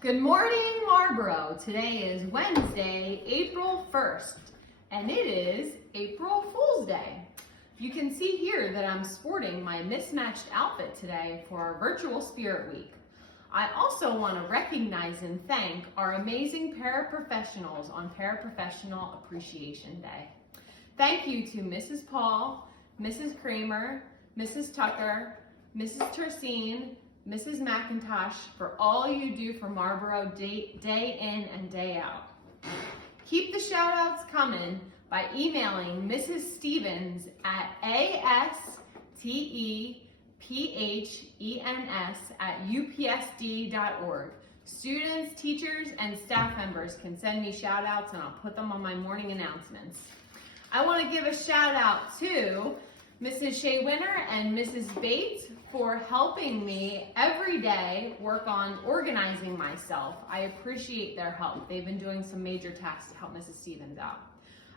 Good morning, Marlborough. Today is Wednesday, April 1st, and it is April Fool's Day. You can see here that I'm sporting my mismatched outfit today for our virtual Spirit Week. I also want to recognize and thank our amazing paraprofessionals on Paraprofessional Appreciation Day. Thank you to Mrs. Paul, Mrs. Kramer, Mrs. Tucker, Mrs. Tersine, Mrs. McIntosh, for all you do for Marlborough day in and day out. Keep the shout outs coming by emailing Mrs. Stevens at astepens@upsd.org. Students, teachers, and staff members can send me shout outs and I'll put them on my morning announcements. I want to give a shout out to Mrs. Shea Winter and Mrs. Bates for helping me every day work on organizing myself. I appreciate their help. They've been doing some major tasks to help Mrs. Stevens out.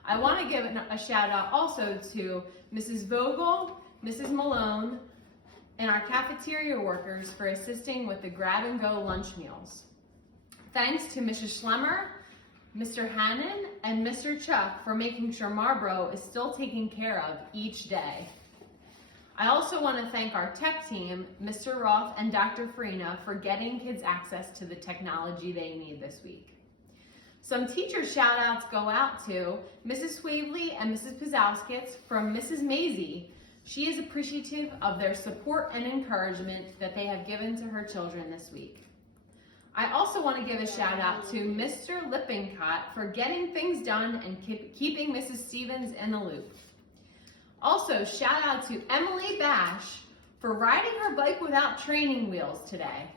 I want to give a shout out also to Mrs. Vogel, Mrs. Malone, and our cafeteria workers for assisting with the grab and go lunch meals. Thanks to Mrs. Schlemmer, Mr. Hannon, and Mr. Chuck for making sure Marlborough is still taken care of each day. I also want to thank our tech team, Mr. Roth and Dr. Farina, for getting kids access to the technology they need this week. Some teacher shout outs go out to Mrs. Swavely and Mrs. Pizowskis from Mrs. Maisie. She is appreciative of their support and encouragement that they have given to her children this week. I also want to give a shout out to Mr. Lippincott for getting things done and keeping Mrs. Stevens in the loop. Also, shout out to Emily Bash for riding her bike without training wheels today.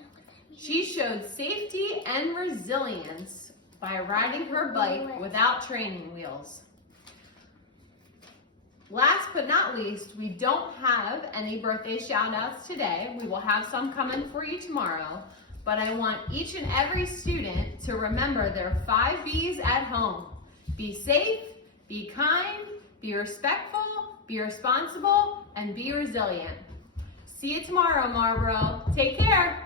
She showed safety and resilience by riding her bike without training wheels. Last but not least, we don't have any birthday shout outs today. We will have some coming for you tomorrow, but I want each and every student to remember their 5 B's at home. Be safe, be kind, be respectful, be responsible, and be resilient. See you tomorrow, Marlborough. Take care.